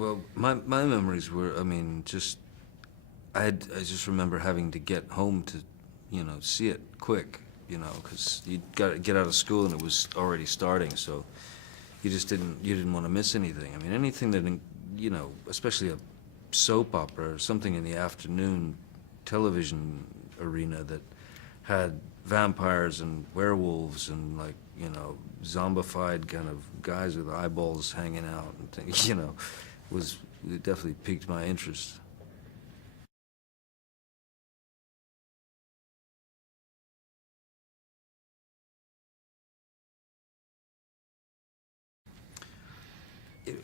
Well, my memories were, I mean, I just remember having to get home to, see it quick, because you got to get out of school and it was already starting, so you didn't want to miss anything. I mean, anything that, especially a soap opera or something in the afternoon television arena that had vampires and werewolves and, like, zombified kind of guys with eyeballs hanging out and things, it definitely piqued my interest.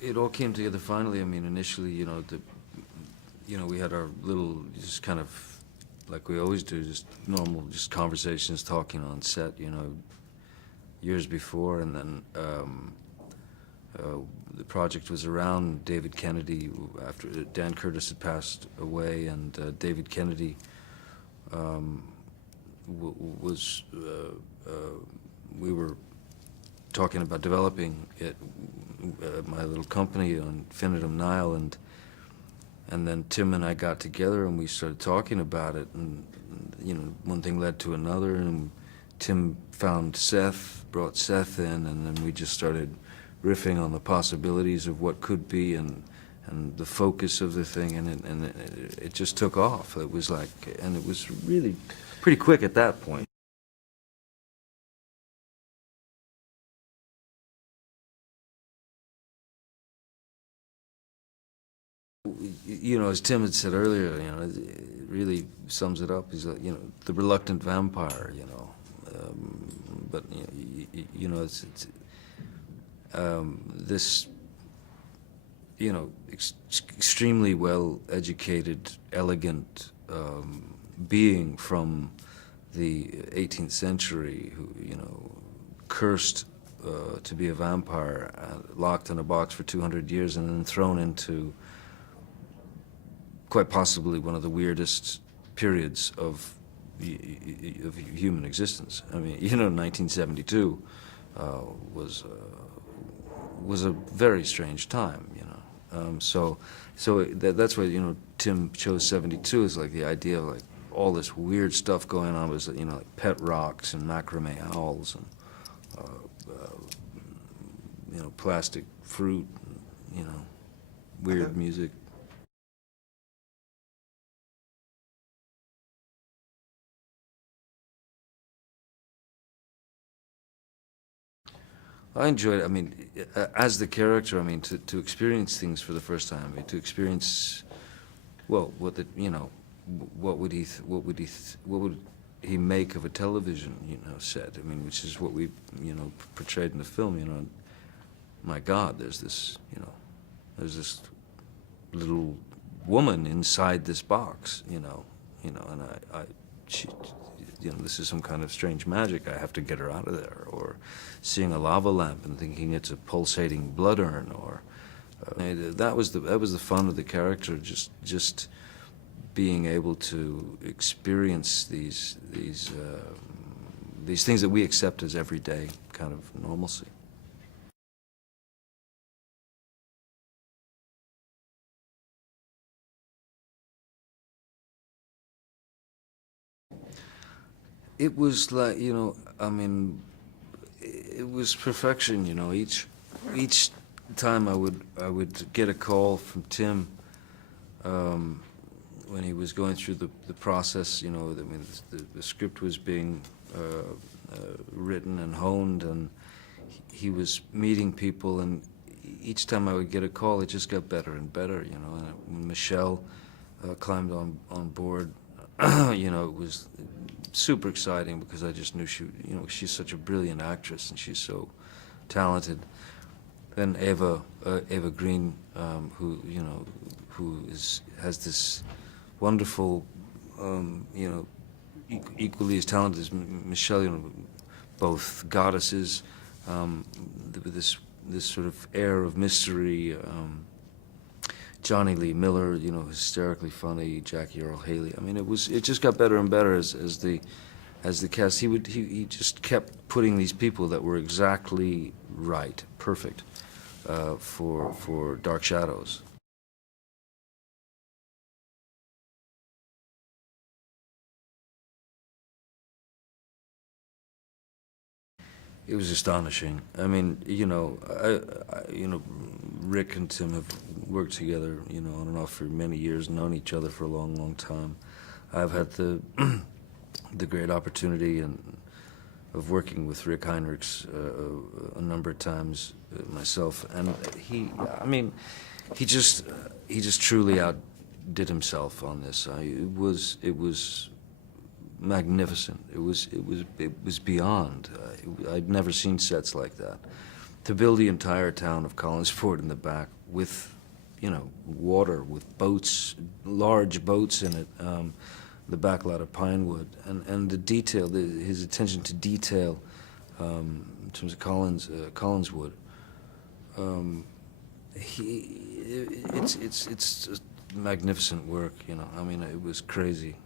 It all came together finally. I mean, initially, we had our little, just kind of, like we always do, just normal, just conversations, talking on set, years before, and then the project was around David Kennedy after Dan Curtis had passed away, and David Kennedy was, we were talking about developing it, my little company on Infinitum Nile, and then Tim and I got together and we started talking about it, and one thing led to another, and Tim found Seth, brought Seth in, and then we just started riffing on the possibilities of what could be, and the focus of the thing, and it just took off. It was like, and it was really pretty quick at that point. As Tim had said earlier, it really sums it up. He's like, the reluctant vampire, but it's this, extremely well-educated, elegant being from the 18th century who, cursed to be a vampire, locked in a box for 200 years, and then thrown into quite possibly one of the weirdest periods of human existence. I mean, 1972 was a very strange time, so that's why, Tim chose 72 as like the idea of like all this weird stuff going on, was, like pet rocks and macrame owls and plastic fruit, weird music. I enjoyed it. I mean, as the character, I mean, to experience things for the first time, I mean, to experience, well, what would he make of a television, set? I mean, which is what we, portrayed in the film. My God, there's this little woman inside this box, and she, this is some kind of strange magic. I have to get her out of there. Or seeing a lava lamp and thinking it's a pulsating blood urn. Or that was the fun of the character. Just being able to experience these things that we accept as everyday kind of normalcy. It was like, I mean, it was perfection, each time I would get a call from Tim, when he was going through the process, I mean, the script was being written and honed, and he was meeting people, and each time I would get a call, it just got better and better, and when Michelle climbed on board, it was super exciting, because I just knew she's such a brilliant actress and she's so talented. Then Eva Green, who has this wonderful, equally as talented as Michelle, both goddesses, with this sort of air of mystery. Johnny Lee Miller, hysterically funny. Jackie Earle Haley. I mean, it just got better and better as the cast. He just kept putting these people that were exactly right, perfect, for Dark Shadows. It was astonishing. I mean, Rick and Tim have worked together, on and off for many years, known each other for a long, long time. I've had the the great opportunity of working with Rick Heinrichs a number of times myself, and he just truly outdid himself on this. It was magnificent. It was beyond. I'd never seen sets like that. To build the entire town of Collinsport in the back with, water, with boats, large boats in it, the back lot of pine wood, and the detail, his attention to detail, in terms of Collinswood. It's just magnificent work. It was crazy.